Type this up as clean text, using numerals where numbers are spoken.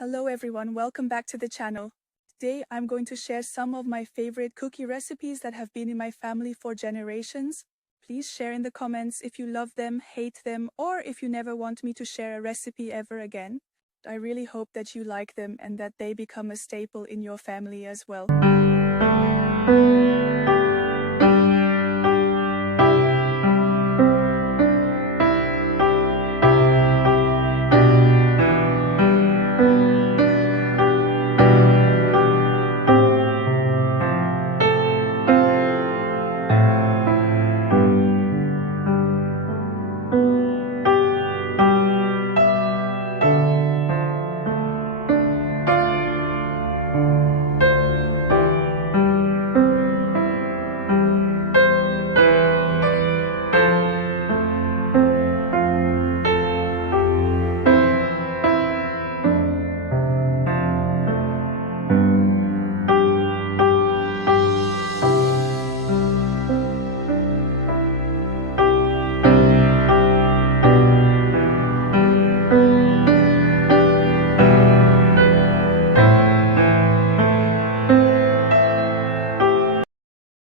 Hello everyone, welcome back to the channel. Today I'm going to share some of my favorite cookie recipes that have been in my family for generations. Please share in the comments if you love them, hate them, or if you never want me to share a recipe ever again. I really hope that you like them and that they become a staple in your family as well.